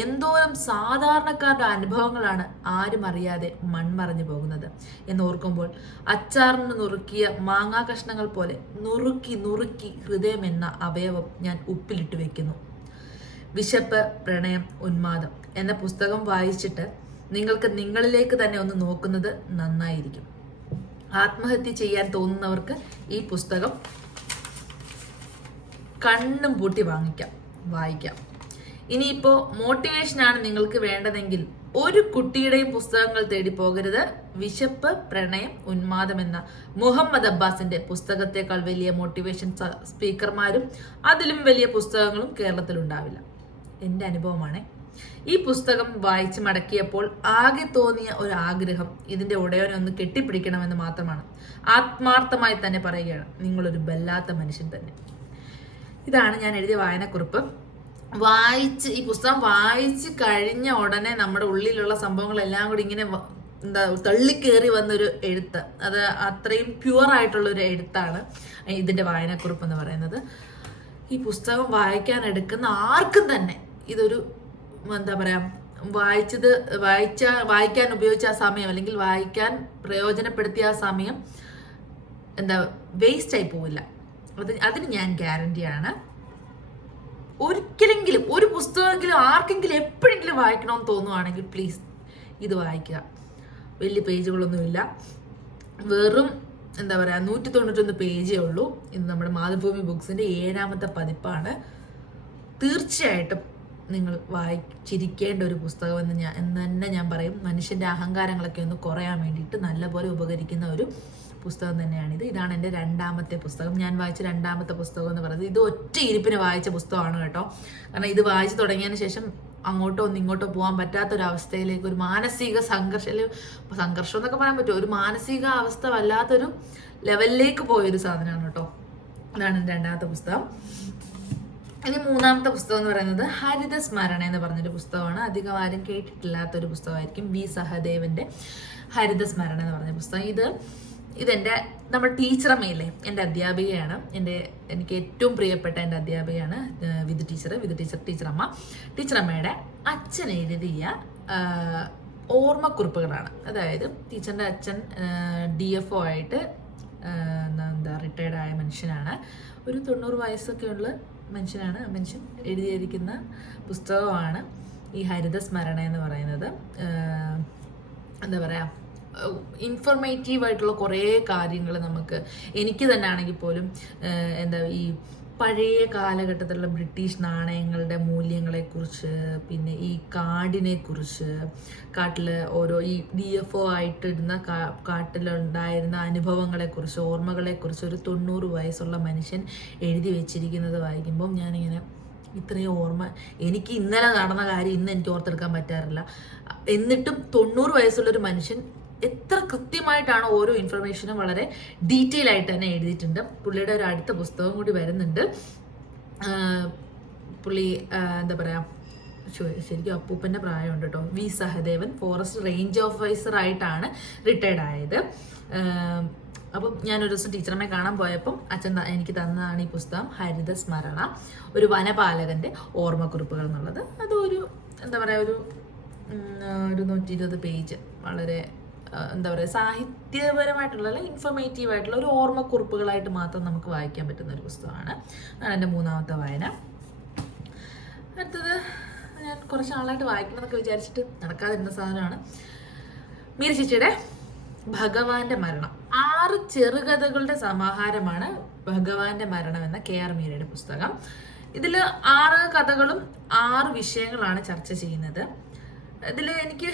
A: എന്തോരം സാധാരണക്കാരുടെ അനുഭവങ്ങളാണ് ആരും അറിയാതെ മൺമറഞ്ഞു പോകുന്നത്. എന്ന് ഓർക്കുമ്പോൾ അച്ചാറിന് നുറുക്കിയ മാങ്ങാ കഷ്ണങ്ങൾ പോലെ നുറുക്കി നുറുക്കി ഹൃദയം എന്ന അവയവം ഞാൻ ഉപ്പിലിട്ട് വെക്കുന്നു. വിശപ്പ് പ്രണയം ഉന്മാദം എന്ന പുസ്തകം വായിച്ചിട്ട് നിങ്ങൾക്ക് നിങ്ങളിലേക്ക് തന്നെ ഒന്ന് നോക്കുന്നത് നന്നായിരിക്കും. ആത്മഹത്യ ചെയ്യാൻ തോന്നുന്നവർക്ക് ഈ പുസ്തകം കണ്ണും പൂട്ടി വാങ്ങിക്കാം വായിക്കാം. ഇനിയിപ്പോൾ മോട്ടിവേഷനാണ് നിങ്ങൾക്ക് വേണ്ടതെങ്കിൽ ഒരു കുട്ടിയുടെയും പുസ്തകങ്ങൾ തേടി പോകരുത്. വിശപ്പ് പ്രണയം ഉന്മാദം എന്ന മുഹമ്മദ് അബ്ബാസിന്റെ പുസ്തകത്തെക്കാൾ വലിയ മോട്ടിവേഷൻ സ്പീക്കർമാരും അതിലും വലിയ പുസ്തകങ്ങളും കേരളത്തിൽ ഉണ്ടാവില്ല എന്റെ അനുഭവമാണ്. ഈ പുസ്തകം വായിച്ച് മടക്കിയപ്പോൾ ആകെ തോന്നിയ ഒരു ആഗ്രഹം ഇതിന്റെ ഉടയവനെ ഒന്ന് കെട്ടിപ്പിടിക്കണമെന്ന് മാത്രമാണ്. ആത്മാർത്ഥമായി തന്നെ പറയുകയാണ് നിങ്ങളൊരു ബല്ലാത്ത മനുഷ്യൻ തന്നെ. ഇതാണ് ഞാൻ എഴുതിയ വായനക്കുറിപ്പ്. വായിച്ച് ഈ പുസ്തകം വായിച്ച് കഴിഞ്ഞ ഉടനെ നമ്മുടെ ഉള്ളിലുള്ള സംഭവങ്ങളെല്ലാം കൂടി ഇങ്ങനെ എന്താ തള്ളിക്കേറി വന്നൊരു എഴുത്ത്. അത് അത്രയും പ്യുവർ ആയിട്ടുള്ള ഒരു എഴുത്താണ് ഇതിന്റെ വായനക്കുറിപ്പ് എന്ന് പറയുന്നത്. ഈ പുസ്തകം വായിക്കാൻ എടുക്കുന്ന ആർക്കും തന്നെ ഇതൊരു എന്താ പറയാ വായിച്ചത് വായിച്ച വായിക്കാൻ ഉപയോഗിച്ച ആ സമയം അല്ലെങ്കിൽ വായിക്കാൻ പ്രയോജനപ്പെടുത്തിയ ആ സമയം എന്താ വേസ്റ്റ് ആയി പോവില്ല. അത് അതിന് ഞാൻ ഗ്യാരണ്ടിയാണ് ഒരിക്കലെങ്കിലും ഒരു പുസ്തകമെങ്കിലും ആർക്കെങ്കിലും എപ്പോഴെങ്കിലും വായിക്കണമെന്ന് തോന്നുവാണെങ്കിൽ പ്ലീസ് ഇത് വായിക്കുക. വലിയ പേജുകളൊന്നുമില്ല. വെറും എന്താ പറയുക നൂറ്റി തൊണ്ണൂറ്റൊന്ന് പേജേ ഉള്ളൂ. ഇത് നമ്മുടെ മാതൃഭൂമി ബുക്സിന്റെ ഏഴാമത്തെ പതിപ്പാണ്. തീർച്ചയായിട്ടും നിങ്ങൾ വായിച്ചിരിക്കേണ്ട ഒരു പുസ്തകം എന്ന് ഞാൻ എന്ന് തന്നെ ഞാൻ പറയും. മനുഷ്യന്റെ അഹങ്കാരങ്ങളൊക്കെ ഒന്ന് കുറയാൻ വേണ്ടിയിട്ട് നല്ലപോലെ ഉപകരിക്കുന്ന ഒരു പുസ്തകം തന്നെയാണിത്. ഇതാണ് എന്റെ രണ്ടാമത്തെ പുസ്തകം. ഞാൻ വായിച്ച രണ്ടാമത്തെ പുസ്തകം എന്ന് പറയുന്നത്. ഇത് ഒറ്റ ഇരിപ്പിന് വായിച്ച പുസ്തകമാണ് കേട്ടോ. കാരണം ഇത് വായിച്ചു തുടങ്ങിയതിന് ശേഷം അങ്ങോട്ടോ ഒന്ന് ഇങ്ങോട്ടോ പോകാൻ പറ്റാത്തൊരവസ്ഥയിലേക്ക് ഒരു മാനസിക സംഘർഷം അല്ലെങ്കിൽ സംഘർഷം എന്നൊക്കെ പറയാൻ പറ്റുമോ? ഒരു മാനസിക അവസ്ഥ വല്ലാത്തൊരു ലെവലിലേക്ക് പോയൊരു സാധനമാണ് കേട്ടോ. എന്റെ രണ്ടാമത്തെ പുസ്തകം. ഇനി മൂന്നാമത്തെ പുസ്തകം എന്ന് പറയുന്നത് ഹരിത സ്മരണ എന്ന് പറഞ്ഞൊരു പുസ്തകമാണ്. അധികം ആരും കേട്ടിട്ടില്ലാത്ത ഒരു പുസ്തകമായിരിക്കും വി സഹദേവന്റെ ഹരിത സ്മരണ എന്ന് പറഞ്ഞ പുസ്തകം. ഇത് ഇതെന്റെ നമ്മൾ ടീച്ചറമ്മയില്ലേ എന്റെ അധ്യാപികയാണ്. എന്റെ എനിക്ക് ഏറ്റവും പ്രിയപ്പെട്ട എന്റെ അധ്യാപികയാണ് വിധു ടീച്ചർ വിധു ടീച്ചർ ടീച്ചറമ്മ ടീച്ചറമ്മയുടെ അച്ഛൻ എഴുതിയ ഓർമ്മക്കുറിപ്പുകളാണ്. അതായത് ടീച്ചറിന്റെ അച്ഛൻ ഡി എഫ് ഒ ആയിട്ട് എന്താ- റിട്ടയർഡ് ആയ മനുഷ്യനാണ്. ഒരു തൊണ്ണൂറ് വയസ്സൊക്കെ ഉള്ള മനുഷ്യനാണ്. മനുഷ്യൻ എഴുതിയിരിക്കുന്ന പുസ്തകമാണ് ഈ ഹരിത സ്മരണ എന്ന് പറയുന്നത്. എന്താ പറയുക ഇൻഫർമേറ്റീവ് ആയിട്ടുള്ള കുറേ കാര്യങ്ങൾ നമുക്ക് എനിക്ക് തന്നെ ആണെങ്കിൽ പോലും എന്താ ഈ പഴയ കാലഘട്ടത്തിലുള്ള ബ്രിട്ടീഷ് നാണയങ്ങളുടെ മൂല്യങ്ങളെക്കുറിച്ച് പിന്നെ ഈ കാടിനെ കുറിച്ച് കാട്ടിൽ ഓരോ ഈ ഡി എഫ് ഒ ആയിട്ടിരുന്ന കാ കാട്ടിലുണ്ടായിരുന്ന അനുഭവങ്ങളെക്കുറിച്ച് ഓർമ്മകളെക്കുറിച്ച് ഒരു തൊണ്ണൂറ് വയസ്സുള്ള മനുഷ്യൻ എഴുതി വെച്ചിരിക്കുന്നത് വായിക്കുമ്പോൾ ഞാനിങ്ങനെ ഇത്രയും ഓർമ്മ എനിക്ക് ഇന്നലെ നടന്ന കാര്യം ഇന്ന് എനിക്ക് ഓർത്തെടുക്കാൻ പറ്റാറില്ല. എന്നിട്ടും തൊണ്ണൂറ് വയസ്സുള്ളൊരു മനുഷ്യൻ എത്ര കൃത്യമായിട്ടാണ് ഓരോ ഇൻഫർമേഷനും വളരെ ഡീറ്റെയിൽ ആയിട്ട് തന്നെ എഴുതിയിട്ടുണ്ട്. പുള്ളിയുടെ ഒരു അടുത്ത പുസ്തകം കൂടി വരുന്നുണ്ട്. പുള്ളി എന്താ പറയുക ശരിക്കും അപ്പൂപ്പന്റെ പ്രായമുണ്ട് കേട്ടോ V Sahadevan forest range officer ആയിട്ടാണ് റിട്ടയർഡ് ആയത് അപ്പം ഞാനൊരു ദിവസം ടീച്ചറമ്മയെ കാണാൻ പോയപ്പം അച്ഛൻ എനിക്ക് തന്നതാണ് ഈ പുസ്തകം ഹരിത സ്മരണ. ഒരു വനപാലകന്റെ ഓർമ്മക്കുറിപ്പുകൾ എന്നുള്ളത്. അതൊരു എന്താ പറയുക ഒരു ഒരു നൂറ്റി ഇരുപത് പേജ്. വളരെ എന്താ പറയുക സാഹിത്യപരമായിട്ടുള്ള അല്ലെങ്കിൽ ഇൻഫോർമേറ്റീവ് ആയിട്ടുള്ള ഒരു ഓർമ്മക്കുറിപ്പുകളായിട്ട് മാത്രം നമുക്ക് വായിക്കാൻ പറ്റുന്ന ഒരു പുസ്തകമാണ്. അതാണ് എന്റെ മൂന്നാമത്തെ വായന. അടുത്തത് ഞാൻ കുറച്ച് നാളായിട്ട് വായിക്കണമെന്നൊക്കെ വിചാരിച്ചിട്ട് നടക്കാതിരുന്ന സാധനമാണ്. മീര ഭഗവാന്റെ മരണം. ആറ് ചെറുകഥകളുടെ സമാഹാരമാണ് ഭഗവാന്റെ മരണം എന്ന കെ ആർ മീരയുടെ പുസ്തകം. ഇതിൽ ആറ് കഥകളും ആറ് വിഷയങ്ങളാണ് ചർച്ച ചെയ്യുന്നത്. ഇതിൽ എനിക്ക്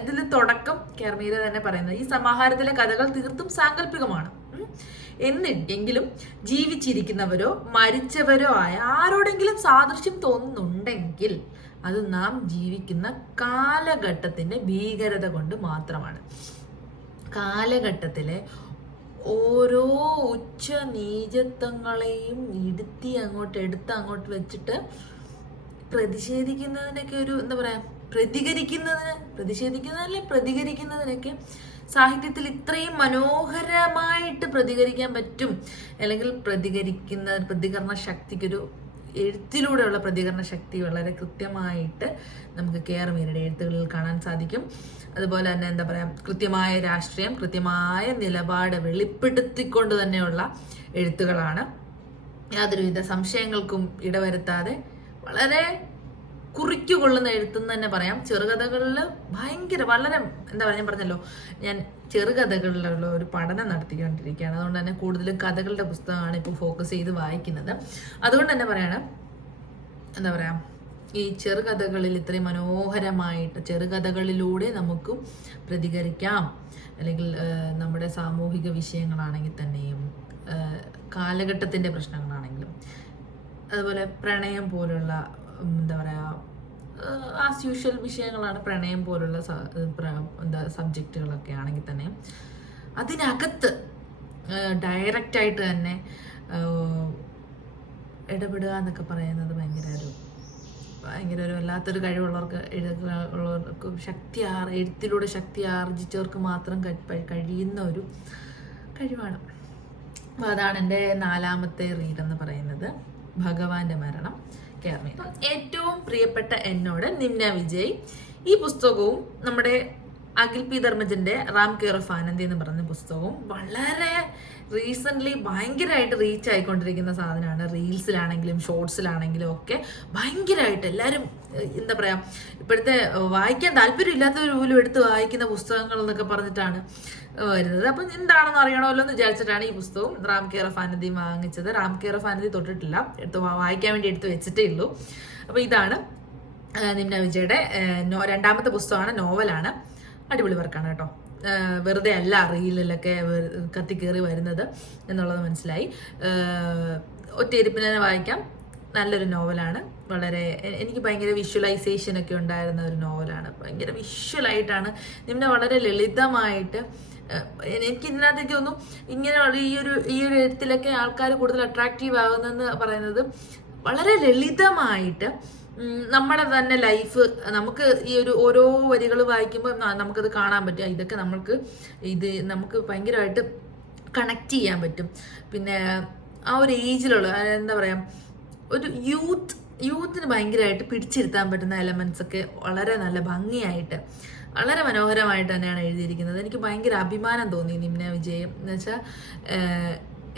A: ഇതിൽ തുടക്കം കെ തന്നെ പറയുന്നത്. ഈ സമാഹാരത്തിലെ കഥകൾ തീർത്തും സാങ്കല്പികമാണ്. എന്നെങ്കിലും ജീവിച്ചിരിക്കുന്നവരോ മരിച്ചവരോ ആയ ആരോടെങ്കിലും സാദൃശ്യം തോന്നുന്നുണ്ടെങ്കിൽ അത് നാം ജീവിക്കുന്ന കാലഘട്ടത്തിന്റെ ഭീകരത കൊണ്ട് മാത്രമാണ്. കാലഘട്ടത്തിലെ ഓരോ ഉച്ച നീചത്വങ്ങളെയും ഇരുത്തി അങ്ങോട്ട് എടുത്ത് അങ്ങോട്ട് വെച്ചിട്ട് പ്രതിഷേധിക്കുന്നതിനൊക്കെ ഒരു എന്താ പറയാ പ്രതികരിക്കുന്നതിന് പ്രതിഷേധിക്കുന്നതല്ലേ പ്രതികരിക്കുന്നതിനൊക്കെ സാഹിത്യത്തിൽ ഇത്രയും മനോഹരമായിട്ട് പ്രതികരിക്കാൻ പറ്റും. അല്ലെങ്കിൽ പ്രതികരിക്കുന്ന പ്രതികരണ ശക്തിക്കൊരു എഴുത്തിലൂടെയുള്ള പ്രതികരണ ശക്തി വളരെ കൃത്യമായിട്ട് നമുക്ക് കെ ആർ എഴുത്തുകളിൽ കാണാൻ സാധിക്കും. അതുപോലെ തന്നെ എന്താ പറയുക കൃത്യമായ രാഷ്ട്രീയം കൃത്യമായ നിലപാട് വെളിപ്പെടുത്തിക്കൊണ്ട് തന്നെയുള്ള എഴുത്തുകളാണ്. യാതൊരുവിധ സംശയങ്ങൾക്കും ഇടവരുത്താതെ വളരെ കുറിക്കുകൊള്ളുന്ന എഴുത്തെന്ന് തന്നെ പറയാം. ചെറുകഥകളിൽ ഭയങ്കര വളരെ എന്താ പറയുക ഞാൻ പറഞ്ഞല്ലോ ഞാൻ ചെറുകഥകളിലുള്ള ഒരു പഠനം നടത്തിക്കൊണ്ടിരിക്കുകയാണ്. അതുകൊണ്ട് തന്നെ കൂടുതലും കഥകളുടെ പുസ്തകമാണ് ഇപ്പോൾ ഫോക്കസ് ചെയ്ത് വായിക്കുന്നത്. അതുകൊണ്ട് തന്നെ പറയണം എന്താ പറയാ ഈ ചെറുകഥകളിൽ ഇത്രയും മനോഹരമായിട്ട് ചെറുകഥകളിലൂടെ നമുക്ക് പ്രതികരിക്കാം. അല്ലെങ്കിൽ നമ്മുടെ സാമൂഹിക വിഷയങ്ങളാണെങ്കിൽ തന്നെയും കാലഘട്ടത്തിന്റെ പ്രശ്നങ്ങളാണെങ്കിലും അതുപോലെ പ്രണയം പോലുള്ള എന്താ പറയുക ആസ് യൂഷ്വൽ വിഷയങ്ങളാണ് പ്രണയം പോലുള്ള എന്താ സബ്ജക്റ്റുകളൊക്കെ ആണെങ്കിൽ തന്നെ. അതിനകത്ത് ഡയറക്റ്റായിട്ട് തന്നെ ഇടപെടുക എന്നൊക്കെ പറയുന്നത് ഭയങ്കര ഒരു ഭയങ്കര ഒരു വല്ലാത്തൊരു കഴിവുള്ളവർക്ക് എഴുതുള്ളവർക്ക് ശക്തി ആർ എഴുത്തിലൂടെ ശക്തി ആർജിച്ചവർക്ക് മാത്രം കഴിയുന്ന ഒരു കഴിവാണ്. അപ്പോൾ അതാണ് എന്റെ നാലാമത്തെ റീഡ് എന്ന് പറയുന്നത്. ഭഗവാന്റെ മരണം. കേരള ഏറ്റവും പ്രിയപ്പെട്ട എന്നോട് നിമ്ന വിജയ്. ഈ പുസ്തകവും നമ്മുടെ അഖിൽ പി ധർമ്മജന്റെ റാം കെയർ ഓഫ് ആനന്ദി എന്ന് പറഞ്ഞ പുസ്തകവും വളരെ റീസെന്റ്ലി ഭയങ്കരമായിട്ട് റീച്ച് ആയിക്കൊണ്ടിരിക്കുന്ന സാധനമാണ്. റീൽസിലാണെങ്കിലും ഷോർട്സിലാണെങ്കിലും ഒക്കെ ഭയങ്കരമായിട്ട് എല്ലാവരും എന്താ പറയുക ഇപ്പോഴത്തെ വായിക്കാൻ താല്പര്യമില്ലാത്തവർ പോലും എടുത്ത് വായിക്കുന്ന പുസ്തകങ്ങൾ എന്നൊക്കെ പറഞ്ഞിട്ടാണ് വരുന്നത്. അപ്പം എന്താണെന്ന് അറിയണമല്ലോ എന്ന് വിചാരിച്ചിട്ടാണ് ഈ പുസ്തകം റാം കെയർ ഓഫ് ആനന്ദി വാങ്ങിച്ചത്. റാം കെയർ ഓഫ് ആനന്ദി തൊട്ടിട്ടില്ല. എടുത്ത് വായിക്കാൻ വേണ്ടി എടുത്ത് വെച്ചിട്ടേ ഉള്ളൂ. അപ്പോൾ ഇതാണ് നിമ്ന വിജയുടെ രണ്ടാമത്തെ പുസ്തകമാണ് നോവലാണ്. അടിപൊളി വർക്കാണ് കേട്ടോ. വെറുതെ അല്ല റീലിലൊക്കെ കത്തിക്കേറി വരുന്നത് എന്നുള്ളത് മനസ്സിലായി. ഒറ്റയിരിപ്പിന് വായിക്കാം. നല്ലൊരു നോവലാണ്. വളരെ എനിക്ക് ഭയങ്കര വിഷ്വലൈസേഷൻ ഒക്കെ ഉണ്ടായിരുന്ന ഒരു നോവലാണ് ഭയങ്കര വിഷ്വലായിട്ടാണ് നിന്നെ വളരെ ലളിതമായിട്ട് എനിക്ക് ഇതിനകത്തേക്ക് തോന്നുന്നു ഇങ്ങനെ ഈ ഒരു ഈ ഒരു എഴുത്തിലൊക്കെ ആൾക്കാർ കൂടുതൽ അട്രാക്റ്റീവ് ആകുന്നതെന്ന് പറയുന്നത് വളരെ ലളിതമായിട്ട് നമ്മുടെ തന്നെ ലൈഫ് നമുക്ക് ഈ ഒരു ഓരോ വരികൾ വായിക്കുമ്പോൾ നമുക്കത് കാണാൻ പറ്റും. ഇതൊക്കെ നമുക്ക് ഇത് നമുക്ക് ഭയങ്കരമായിട്ട് കണക്ട് ചെയ്യാൻ പറ്റും. പിന്നെ ആ ഒരു ഏജിലുള്ള എന്താ പറയുക ഒരു യൂത്ത് യൂത്തിന് ഭയങ്കരമായിട്ട് പിടിച്ചിരുത്താൻ പറ്റുന്ന എലമെന്റ്സ് ഒക്കെ വളരെ നല്ല ഭംഗിയായിട്ട് വളരെ മനോഹരമായിട്ട് തന്നെയാണ് എഴുതിയിരിക്കുന്നത്. എനിക്ക് ഭയങ്കര അഭിമാനം തോന്നി നിമ്ന വിജയം. എന്ന് വെച്ചാൽ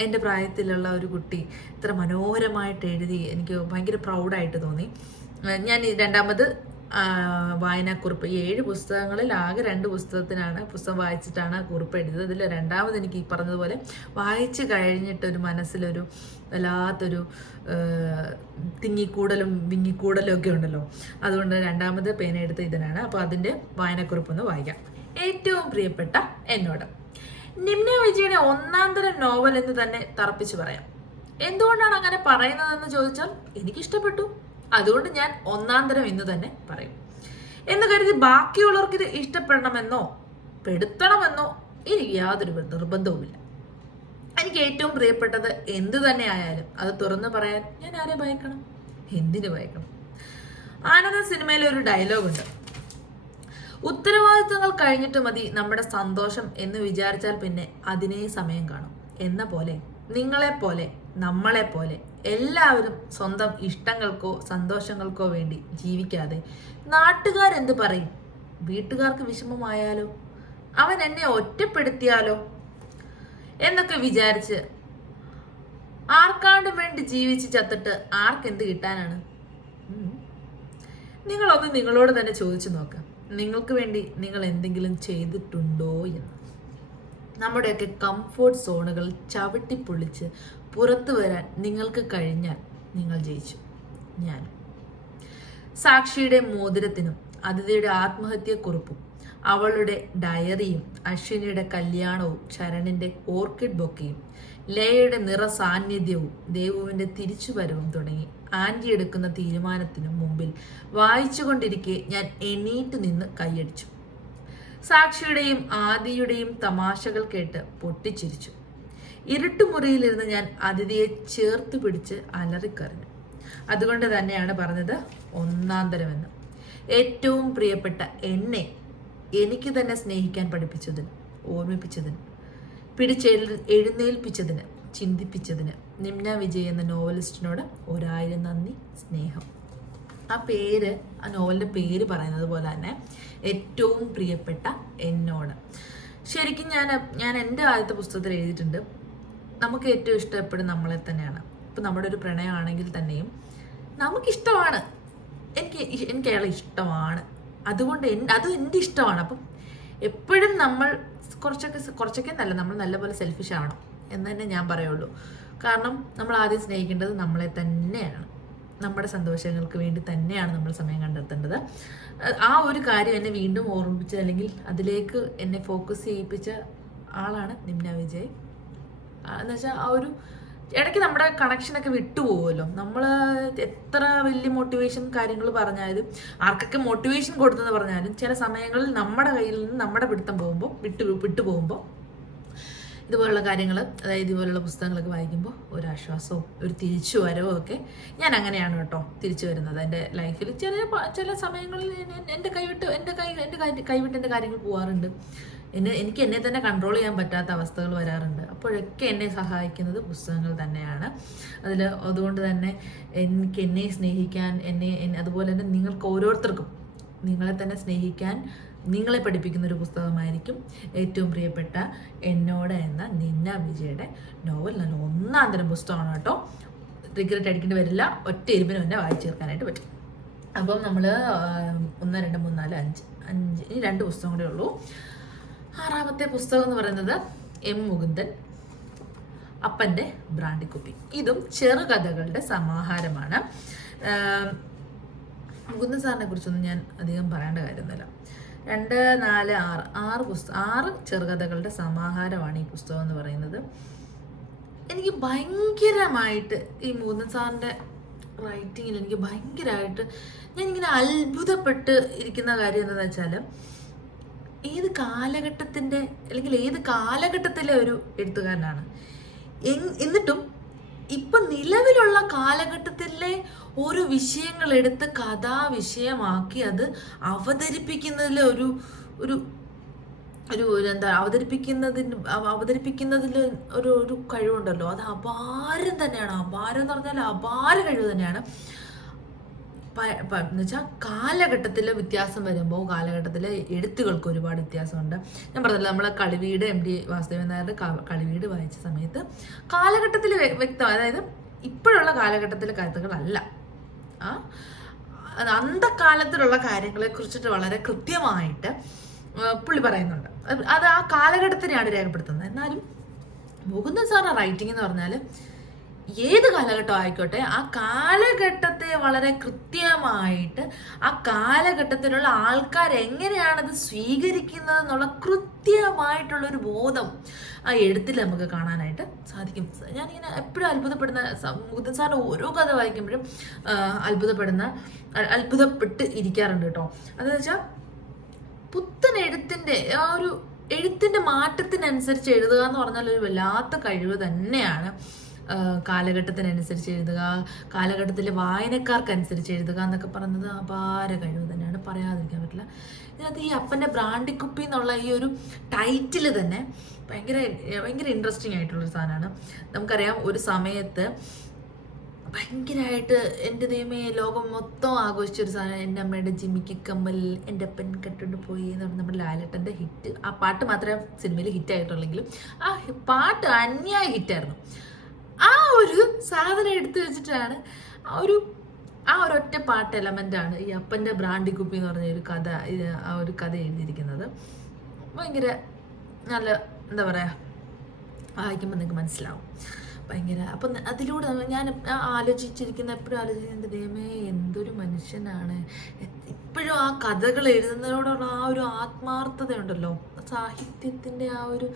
A: എന്റെ പ്രായത്തിലുള്ള ഒരു കുട്ടി ഇത്ര മനോഹരമായിട്ട് എഴുതി എനിക്ക് ഭയങ്കര പ്രൗഡായിട്ട് തോന്നി. ഞാൻ രണ്ടാമത് വായനാക്കുറിപ്പ്. ഏഴ് പുസ്തകങ്ങളിൽ ആകെ രണ്ട് പുസ്തകത്തിനാണ് പുസ്തകം വായിച്ചിട്ടാണ് കുറിപ്പ് എഴുതിയത്. അതിൽ രണ്ടാമത് എനിക്ക് ഈ പറഞ്ഞതുപോലെ വായിച്ചു കഴിഞ്ഞിട്ടൊരു മനസ്സിലൊരു വല്ലാത്തൊരു തിങ്ങിക്കൂടലും വിങ്ങിക്കൂടലും ഒക്കെ ഉണ്ടല്ലോ. അതുകൊണ്ട് രണ്ടാമത് പേന എടുത്ത ഇതിനാണ്. അപ്പോൾ അതിന്റെ വായനക്കുറിപ്പ് ഒന്ന് വായിക്കാം. ഏറ്റവും പ്രിയപ്പെട്ട എന്നോട്. നിമ്ന വിജയുടെ ഒന്നാം തരം നോവൽ എന്ന് തന്നെ തറപ്പിച്ച് പറയാം. എന്തുകൊണ്ടാണ് അങ്ങനെ പറയുന്നതെന്ന് ചോദിച്ചാൽ എനിക്കിഷ്ടപ്പെട്ടു. അതുകൊണ്ട് ഞാൻ ഒന്നാം തരം എന്ന് തന്നെ പറയും. എന്ന് കരുതി ബാക്കിയുള്ളവർക്ക് ഇത് ഇഷ്ടപ്പെടണമെന്നോ പെടുത്തണമെന്നോ എനിക്ക് യാതൊരു നിർബന്ധവുമില്ല. എനിക്ക് ഏറ്റവും പ്രിയപ്പെട്ടത് എന്തു തന്നെ ആയാലും അത് തുറന്നു പറയാൻ ഞാൻ ആരെ ഭയക്കണം? എന്തിനു ഭയക്കണം? ആനന്ദ സിനിമയിലെ ഒരു ഡയലോഗ് ഉണ്ട്. ഉത്തരവാദിത്തങ്ങൾ കഴിഞ്ഞിട്ട് മതി നമ്മുടെ സന്തോഷം എന്ന് വിചാരിച്ചാൽ പിന്നെ അതിനേ സമയം കാണും. എന്ന പോലെ നിങ്ങളെ പോലെ നമ്മളെ നമ്മളെപ്പോലെ എല്ലാവരും സ്വന്തം ഇഷ്ടങ്ങൾക്കോ സന്തോഷങ്ങൾക്കോ വേണ്ടി ജീവിക്കാതെ നാട്ടുകാരെന്ത് പറയും? വീട്ടുകാർക്ക് വിഷമമായാലോ? അവൻ എന്നെ ഒറ്റപ്പെടുത്തിയാലോ? എന്നൊക്കെ വിചാരിച്ച് ആർക്കാണ്ടും വേണ്ടി ജീവിച്ച് ചത്തിട്ട് ആർക്കെന്ത് കിട്ടാനാണ്. നിങ്ങളൊന്ന് നിങ്ങളോട് തന്നെ ചോദിച്ചു നോക്കാം. നിങ്ങൾക്ക് വേണ്ടി നിങ്ങൾ എന്തെങ്കിലും ചെയ്തിട്ടുണ്ടോ എന്ന്. നമ്മുടെയൊക്കെ കംഫോർട്ട് സോണുകൾ ചവിട്ടിപ്പൊളിച്ച് പുറത്തു വരാൻ നിങ്ങൾക്ക് കഴിഞ്ഞാൽ നിങ്ങൾ ജയിച്ചു. ഞാൻ. സാക്ഷിയുടെ മോതിരത്തിനും അതിഥിയുടെ ആത്മഹത്യക്കുറിപ്പും അവളുടെ ഡയറിയും അശ്വിനിയുടെ കല്യാണവും ശരണിന്റെ ഓർക്കിഡ് ബൊക്കയും ലേയുടെ നിറ സാന്നിധ്യവും ദേവുവിന്റെ തിരിച്ചുവരവും തുടങ്ങി ആന്റി എടുക്കുന്ന തീരുമാനത്തിനും മുമ്പിൽ വായിച്ചുകൊണ്ടിരിക്കെ ഞാൻ എണീറ്റ് നിന്ന് കൈയടിച്ചു. സാക്ഷിയുടെയും ആദിയുടെയും തമാശകൾ കേട്ട് പൊട്ടിച്ചിരിച്ചു. ഇരുട്ടുമുറിയിലിരുന്ന് ഞാൻ അതിഥിയെ ചേർത്ത് പിടിച്ച് അലറിക്കറിഞ്ഞു. അതുകൊണ്ട് തന്നെയാണ് പറഞ്ഞത് ഒന്നാം തരമെന്ന്. ഏറ്റവും പ്രിയപ്പെട്ട എന്നെ എനിക്ക് തന്നെ സ്നേഹിക്കാൻ പഠിപ്പിച്ചതിന് ഓർമ്മിപ്പിച്ചതിന് പിടിച്ച് എഴുന്നേൽപ്പിച്ചതിന് ചിന്തിപ്പിച്ചതിന് നിമ്ന വിജയ് എന്ന നോവലിസ്റ്റിനോട് ഒരായിരം നന്ദി സ്നേഹം. ആ പേര് ആ നോവലിന്റെ പേര് പറയുന്നത് പോലെ തന്നെ ഏറ്റവും പ്രിയപ്പെട്ട എന്നോട്. ശരിക്കും ഞാൻ ഞാൻ എന്റെ ആദ്യത്തെ പുസ്തകത്തിൽ എഴുതിയിട്ടുണ്ട് നമുക്ക് ഏറ്റവും ഇഷ്ടം നമ്മളെ തന്നെയാണ്. ഇപ്പം നമ്മുടെ ഒരു പ്രണയമാണെങ്കിൽ തന്നെയും നമുക്കിഷ്ടമാണ്. എനിക്ക് എനിക്ക് അയാളെ ഇഷ്ടമാണ്. അതുകൊണ്ട് എൻ അത് എന്റെ ഇഷ്ടമാണ്. അപ്പം എപ്പോഴും നമ്മൾ കുറച്ചൊക്കെ കുറച്ചൊക്കെ നല്ല നമ്മൾ നല്ലപോലെ സെൽഫിഷ് ആവണം എന്ന് തന്നെ ഞാൻ പറയുള്ളൂ. കാരണം നമ്മൾ ആദ്യം സ്നേഹിക്കേണ്ടത് നമ്മളെ തന്നെയാണ്. നമ്മുടെ സന്തോഷങ്ങൾക്ക് വേണ്ടി തന്നെയാണ് നമ്മൾ സമയം കണ്ടെത്തേണ്ടത്. ആ ഒരു കാര്യം എന്നെ വീണ്ടും ഓർമ്മിപ്പിച്ച അല്ലെങ്കിൽ അതിലേക്ക് എന്നെ ഫോക്കസ് ചെയ്യിപ്പിച്ച ആളാണ് നിമ്ന വിജയ്. എന്ന് വെച്ചാൽ ആ ഒരു ഇടയ്ക്ക് നമ്മുടെ കണക്ഷനൊക്കെ വിട്ടുപോകുമല്ലോ നമ്മൾ എത്ര വലിയ മോട്ടിവേഷൻ കാര്യങ്ങൾ പറഞ്ഞാലും ആർക്കൊക്കെ മോട്ടിവേഷൻ കൊടുത്തെന്ന് പറഞ്ഞാലും ചില സമയങ്ങളിൽ നമ്മുടെ കയ്യിൽ നിന്ന് നമ്മുടെ പിടുത്തം പോകുമ്പോൾ വിട്ടു വിട്ടു പോകുമ്പോൾ ഇതുപോലുള്ള കാര്യങ്ങൾ അതായത് ഇതുപോലുള്ള പുസ്തകങ്ങളൊക്കെ വായിക്കുമ്പോൾ ഒരു ആശ്വാസവും ഒരു തിരിച്ചു വരവും ഒക്കെ ഞാൻ അങ്ങനെയാണ് കേട്ടോ തിരിച്ചു വരുന്നത്. എന്റെ ലൈഫിൽ ചില ചില സമയങ്ങളിൽ എന്റെ കൈവിട്ട് എന്റെ കൈ എന്റെ കൈവിട്ട് എന്റെ കാര്യങ്ങൾ പോകാറുണ്ട് എന്നെ എനിക്ക് എന്നെ തന്നെ കൺട്രോൾ ചെയ്യാൻ പറ്റാത്ത അവസ്ഥകൾ വരാറുണ്ട്. അപ്പോഴൊക്കെ എന്നെ സഹായിക്കുന്നത് പുസ്തകങ്ങൾ തന്നെയാണ്. അതിൽ അതുകൊണ്ട് തന്നെ എനിക്ക് എന്നെ സ്നേഹിക്കാൻ എന്നെ അതുപോലെ തന്നെ നിങ്ങൾക്ക് ഓരോരുത്തർക്കും നിങ്ങളെ തന്നെ സ്നേഹിക്കാൻ നിങ്ങളെ പഠിപ്പിക്കുന്ന ഒരു പുസ്തകമായിരിക്കും ഏറ്റവും പ്രിയപ്പെട്ട എന്നോട് എന്ന നിന്ന വിജയുടെ നോവൽ. നല്ല ഒന്നാം തരം പുസ്തകമാണ് കേട്ടോ. റിഗ്രറ്റ് അടിക്കേണ്ടി വരില്ല. ഒറ്റ ഇരുമ്പിന് തന്നെ വായിച്ചു തീർക്കാനായിട്ട് പറ്റും. അപ്പം നമ്മൾ ഒന്ന് രണ്ട് മൂന്ന് നാല് അഞ്ച് അഞ്ച് ഇനി രണ്ട് പുസ്തകം കൂടെ ഉള്ളൂ. ആറാമത്തെ പുസ്തകം എന്ന് പറയുന്നത് എം മുകുന്ദൻ അപ്പന്റെ ബ്രാണ്ടിക്കുപ്പി ഇതും ചെറുകഥകളുടെ സമാഹാരമാണ്. മുകുന്ദൻ സാറിനെ കുറിച്ചൊന്നും ഞാൻ അധികം പറയേണ്ട കാര്യമൊന്നുമില്ല. രണ്ട് നാല് ആറ്. ആറ് പുസ്തകം ആറ് ചെറുകഥകളുടെ സമാഹാരമാണ് ഈ പുസ്തകം എന്ന് പറയുന്നത്. എനിക്ക് ഭയങ്കരമായിട്ട് ഈ മുകുന്ദൻ സാറിന്റെ റൈറ്റിങ്ങിൽ എനിക്ക് ഭയങ്കരമായിട്ട് ഞാനിങ്ങനെ അത്ഭുതപ്പെട്ട് ഇരിക്കുന്ന കാര്യം എന്താണെന്ന് വെച്ചാൽ ഏത് കാലഘട്ടത്തിന്റെ അല്ലെങ്കിൽ ഏത് കാലഘട്ടത്തിലെ ഒരു എഴുത്തുകാരനാണ്? എന്നിട്ടും ഇപ്പൊ നിലവിലുള്ള കാലഘട്ടത്തിലെ ഒരു വിഷയങ്ങൾ എടുത്ത് കഥാവിഷയമാക്കി അത് അവതരിപ്പിക്കുന്നതിലെ ഒരു ഒരു ഒരു എന്താ അവതരിപ്പിക്കുന്നതിന് അവ- അവതരിപ്പിക്കുന്നതിൽ ഒരു ഒരു കഴിവുണ്ടല്ലോ. അത് അപാരം തന്നെയാണ്. അപാരം എന്ന് പറഞ്ഞാൽ അപാര കഴിവ് തന്നെയാണ്. എന്ന് കാലഘട്ടത്തിൽ വ്യത്യാസം വരുമ്പോൾ കാലഘട്ടത്തിലെ എഴുത്തുകൾക്ക് ഒരുപാട് വ്യത്യാസമുണ്ട്. ഞാൻ പറഞ്ഞല്ലോ നമ്മളെ കളിവീട് എം ഡി വാസുദേവൻ നായരുടെ കളിവീട് വായിച്ച സമയത്ത് കാലഘട്ടത്തിൽ വ്യക്തം അതായത് ഇപ്പോഴുള്ള കാലഘട്ടത്തിലെ കഥകളല്ല ആ അത് അന്തക്കാലത്തിലുള്ള കാര്യങ്ങളെ കുറിച്ചിട്ട് വളരെ കൃത്യമായിട്ട് പുള്ളി പറയുന്നുണ്ട്. അത് അത് ആ കാലഘട്ടത്തിനെയാണ് രേഖപ്പെടുത്തുന്നത്. എന്നാലും മുകുന്ദൻ സാറിന്റെ റൈറ്റിംഗ് എന്ന് പറഞ്ഞാൽ ഏത് കാലഘട്ടം ആയിക്കോട്ടെ ആ കാലഘട്ടത്തെ വളരെ കൃത്യമായിട്ട് ആ കാലഘട്ടത്തിലുള്ള ആൾക്കാർ എങ്ങനെയാണത് സ്വീകരിക്കുന്നത് എന്നുള്ള കൃത്യമായിട്ടുള്ള ഒരു ബോധം ആ എഴുത്തിൽ നമുക്ക് കാണാനായിട്ട് സാധിക്കും. ഞാനിങ്ങനെ എപ്പോഴും അത്ഭുതപ്പെടുന്ന മുകുന്ദൻ സാറിന് ഓരോ കഥ വായിക്കുമ്പോഴും അത്ഭുതപ്പെടുന്ന അത്ഭുതപ്പെട്ട് ഇരിക്കാറുണ്ട് കേട്ടോ. അതെന്ന് വെച്ചാൽ പുത്തൻ എഴുത്തിന്റെ ആ ഒരു എഴുത്തിന്റെ മാറ്റത്തിനനുസരിച്ച് എഴുതുക എന്ന് പറഞ്ഞാൽ ഒരു വല്ലാത്ത കഴിവ് തന്നെയാണ്. കാലഘട്ടത്തിനനുസരിച്ച് എഴുതുക കാലഘട്ടത്തിലെ വായനക്കാർക്കനുസരിച്ച് എഴുതുക എന്നൊക്കെ പറയുന്നത് അപാര കഴിവ് തന്നെയാണ്. പറയാതിരിക്കാൻ പറ്റില്ല. ഇതിനകത്ത് ഈ അപ്പന്റെ ബ്രാൻഡിക്കുപ്പി എന്നുള്ള ഈ ഒരു ടൈറ്റിൽ തന്നെ ഭയങ്കര ഭയങ്കര ഇൻട്രസ്റ്റിംഗ് ആയിട്ടുള്ളൊരു സാധനമാണ്. നമുക്കറിയാം ഒരു സമയത്ത് ഭയങ്കരമായിട്ട് എന്റെ ദൈവമേ ലോകം മൊത്തം ആഘോഷിച്ചൊരു സാധനം എന്റെ അമ്മയുടെ ജിമിക്ക് കമ്മൽ എന്റെ അപ്പൻ കെട്ടുകൊണ്ട് പോയി എന്ന് പറഞ്ഞ നമ്മുടെ ലാലേട്ടന്റെ ഹിറ്റ്. ആ പാട്ട് മാത്രമേ സിനിമയിൽ ഹിറ്റ് ആയിട്ടുള്ളെങ്കിലും ആ പാട്ട് അന്യായ ഹിറ്റായിരുന്നു ആ ഒരു സാധനം എടുത്തു വെച്ചിട്ടാണ് ആ ഒരു ആ ഒരൊറ്റ പാട്ട് എലമെന്റാണ് ഈ അപ്പന്റെ ബ്രാൻഡി കുപ്പി എന്ന് പറഞ്ഞ ഒരു കഥ ആ ഒരു കഥ എഴുതിയിരിക്കുന്നത്. ഭയങ്കര നല്ല എന്താ പറയുക വായിക്കുമ്പോൾ നിങ്ങൾക്ക് മനസ്സിലാവും. ഭയങ്കര അപ്പം അതിലൂടെ ഞാൻ ആലോചിച്ചിരിക്കുന്ന എപ്പോഴും ആലോചിക്കുന്നത് ദൈവമേ എന്തൊരു മനുഷ്യനാണ്. ഇപ്പോഴും ആ കഥകൾ എഴുതുന്നതിനോടുള്ള ആ ഒരു ആത്മാർത്ഥതയുണ്ടല്ലോ. സാഹിത്യത്തിന്റെ ആ ഒരു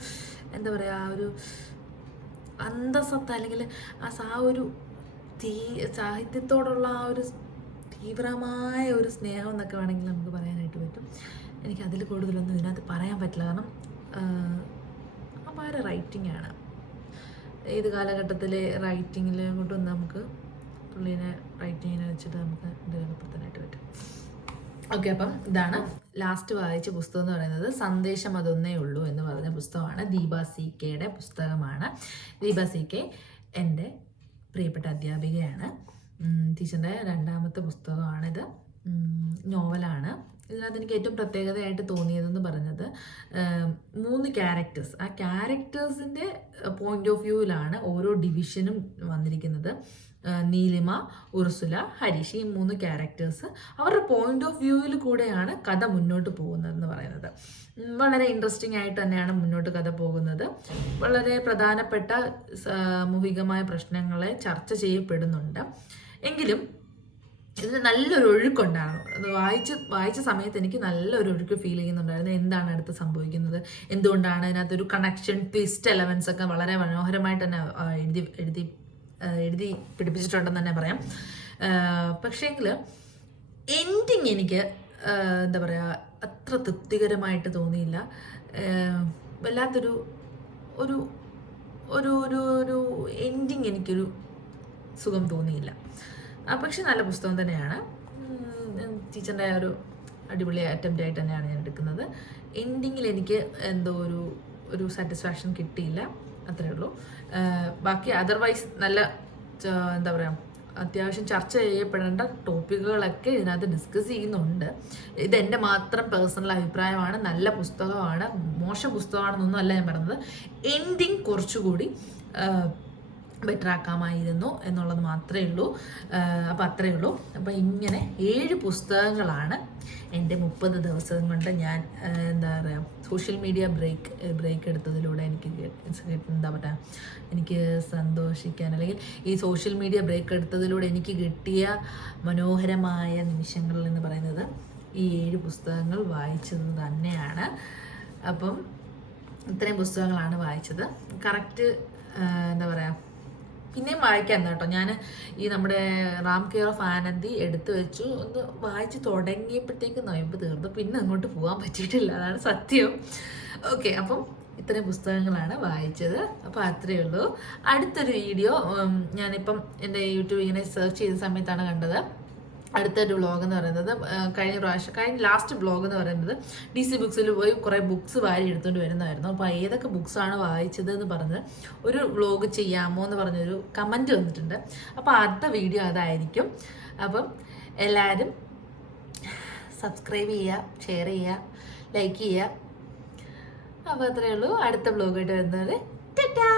A: എന്താ പറയുക ആ ഒരു അന്തസത്ത അല്ലെങ്കിൽ ആ സാ ഒരു തീ സാഹിത്യത്തോടുള്ള ആ ഒരു തീവ്രമായ ഒരു സ്നേഹം എന്നൊക്കെ വേണമെങ്കിൽ നമുക്ക് പറയാനായിട്ട് പറ്റും. എനിക്ക് അതിൽ കൂടുതലൊന്നും ഇതിനകത്ത് പറയാൻ പറ്റില്ല. കാരണം അപാര റൈറ്റിംഗ് ആണ്. ഏത് കാലഘട്ടത്തിലെ റൈറ്റിങ്ങിൽ കൊണ്ടും നമുക്ക് പുള്ളീനെ റൈറ്റിങ്ങിനെ വെച്ചിട്ട് നമുക്ക് ഇത് രേഖപ്പെടുത്താനായിട്ട് പറ്റും. ഓക്കെ അപ്പം ഇതാണ് ലാസ്റ്റ് വായിച്ച പുസ്തകം എന്ന് പറയുന്നത് സന്ദേശം അതൊന്നേ ഉള്ളൂ എന്ന് പറഞ്ഞ പുസ്തകമാണ്. ദീപ സി കെയുടെ പുസ്തകമാണ്. ദീപ സി കെ എന്റെ പ്രിയപ്പെട്ട അധ്യാപികയാണ്. ടീച്ചറിന്റെ രണ്ടാമത്തെ പുസ്തകമാണിത്. നോവലാണ്. ഇതിനകത്ത് എനിക്ക് ഏറ്റവും പ്രത്യേകതയായിട്ട് തോന്നിയതെന്ന് പറഞ്ഞത് മൂന്ന് ക്യാരക്ടേഴ്സ് ആ ക്യാരക്ടേഴ്സിന്റെ പോയിന്റ് ഓഫ് വ്യൂവിലാണ് ഓരോ ഡിവിഷനും വന്നിരിക്കുന്നത്. നീലിമ ഉർസുല ഹരീഷ് ഈ മൂന്ന് ക്യാരക്ടേഴ്സ് അവരുടെ പോയിന്റ് ഓഫ് വ്യൂവിൽ കൂടെയാണ് കഥ മുന്നോട്ട് പോകുന്നതെന്ന് പറയുന്നത്. വളരെ ഇൻട്രസ്റ്റിംഗ് ആയിട്ട് തന്നെയാണ് മുന്നോട്ട് കഥ പോകുന്നത്. വളരെ പ്രധാനപ്പെട്ട സാമൂഹികമായ പ്രശ്നങ്ങളെ ചർച്ച ചെയ്യപ്പെടുന്നുണ്ട്. എങ്കിലും ഇതിന് നല്ലൊരു ഒഴുക്കുണ്ടായിരുന്നു. അത് വായിച്ച് വായിച്ച സമയത്ത് എനിക്ക് നല്ലൊരു ഒഴുക്ക് ഫീൽ ചെയ്യുന്നുണ്ടായിരുന്നു. എന്താണ് അടുത്ത് സംഭവിക്കുന്നത്? എന്തുകൊണ്ടാണ് അതിനകത്തൊരു കണക്ഷൻ ട്വിസ്റ്റ് എലമെൻസ് ഒക്കെ വളരെ മനോഹരമായിട്ട് തന്നെ എഴുതി എഴുതി എഴുതി പിടിപ്പിച്ചിട്ടുണ്ടെന്ന് തന്നെ പറയാം. പക്ഷേങ്കിൽ എൻഡിങ് എനിക്ക് എന്താ പറയുക അത്ര തൃപ്തികരമായിട്ട് തോന്നിയില്ല. വല്ലാത്തൊരു ഒരു ഒരു ഒരു ഒരു എൻഡിങ് എനിക്കൊരു സുഖം തോന്നിയില്ല. പക്ഷെ നല്ല പുസ്തകം തന്നെയാണ്. ടീച്ചറിന്റെ ഒരു അടിപൊളി അറ്റംപ്റ്റ് ആയിട്ട് തന്നെയാണ് ഞാൻ എടുക്കുന്നത്. എൻഡിങ്ങിൽ എനിക്ക് എന്തോ ഒരു ഒരു സാറ്റിസ്ഫാക്ഷൻ കിട്ടിയില്ല. അത്രേ ഉള്ളൂ. ബാക്കി അതർവൈസ് നല്ല എന്താ പറയുക അത്യാവശ്യം ചർച്ച ചെയ്യപ്പെടേണ്ട ടോപ്പിക്കുകളൊക്കെ ഇതിനകത്ത് ഡിസ്കസ് ചെയ്യുന്നുണ്ട്. ഇതെന്റെ മാത്രം പേഴ്സണൽ അഭിപ്രായമാണ്. നല്ല പുസ്തകമാണ്. മോശം പുസ്തകമാണെന്നൊന്നും അല്ല ഞാൻ പറഞ്ഞത്. എൻഡിങ് കുറച്ചുകൂടി ബെറ്റർ ആക്കാമായിരുന്നു എന്നുള്ളത് മാത്രമേ ഉള്ളൂ. അപ്പോൾ അത്രയേ ഉള്ളൂ. അപ്പോൾ ഇങ്ങനെ ഏഴ് പുസ്തകങ്ങളാണ് എന്റെ മുപ്പത് ദിവസം കൊണ്ട് ഞാൻ എന്താ പറയുക സോഷ്യൽ മീഡിയ ബ്രേക്ക് ബ്രേക്ക് എടുത്തതിലൂടെ എനിക്ക് എന്താ പറയുക എനിക്ക് സന്തോഷിക്കാൻ അല്ലെങ്കിൽ ഈ സോഷ്യൽ മീഡിയ ബ്രേക്ക് എടുത്തതിലൂടെ എനിക്ക് കിട്ടിയ മനോഹരമായ നിമിഷങ്ങൾ എന്ന് പറയുന്നത് ഈ ഏഴ് പുസ്തകങ്ങൾ വായിച്ചത് തന്നെയാണ്. അപ്പം ഇത്രയും പുസ്തകങ്ങളാണ് വായിച്ചത്. കറക്റ്റ് എന്താ പറയുക പിന്നെയും വായിക്കാൻ കേട്ടോ. ഞാൻ ഈ നമ്മുടെ റാം കെയർ ഓഫ് ആനന്ദി എടുത്തു വെച്ചു. ഒന്ന് വായിച്ച് തുടങ്ങിയപ്പോഴത്തേക്ക് നൊയമ്പ് തീർന്നു. പിന്നെ അങ്ങോട്ട് പോകാൻ പറ്റിയിട്ടില്ല. അതാണ് സത്യം. ഓക്കെ അപ്പം ഇത്രയും പുസ്തകങ്ങളാണ് വായിച്ചത്. അപ്പോൾ അത്രയേ ഉള്ളൂ. അടുത്തൊരു വീഡിയോ ഞാനിപ്പം എന്റെ യൂട്യൂബ് ഇങ്ങനെ സെർച്ച് ചെയ്ത സമയത്താണ് കണ്ടത്. അടുത്തൊരു വ്ളോഗ് എന്ന് പറയുന്നത് കഴിഞ്ഞ പ്രാവശ്യം കഴിഞ്ഞ ലാസ്റ്റ് ബ്ലോഗ് എന്ന് പറയുന്നത് ഡി സി ബുക്സിൽ പോയി കുറേ ബുക്സ് വാരി എടുത്തുകൊണ്ട് വരുന്നതായിരുന്നു. അപ്പോൾ ഏതൊക്കെ ബുക്സാണ് വായിച്ചത് എന്ന് പറഞ്ഞ് ഒരു വ്ളോഗ് ചെയ്യാമോ എന്ന് പറഞ്ഞൊരു കമന്റ് വന്നിട്ടുണ്ട്. അപ്പോൾ അടുത്ത വീഡിയോ അതായിരിക്കും. അപ്പം എല്ലാവരും സബ്സ്ക്രൈബ് ചെയ്യുക ഷെയർ ചെയ്യുക ലൈക്ക് ചെയ്യുക. അപ്പോൾ അത്രയേ ഉള്ളൂ. അടുത്ത വ്ളോഗായിട്ട് വരുന്നത് ടാറ്റാ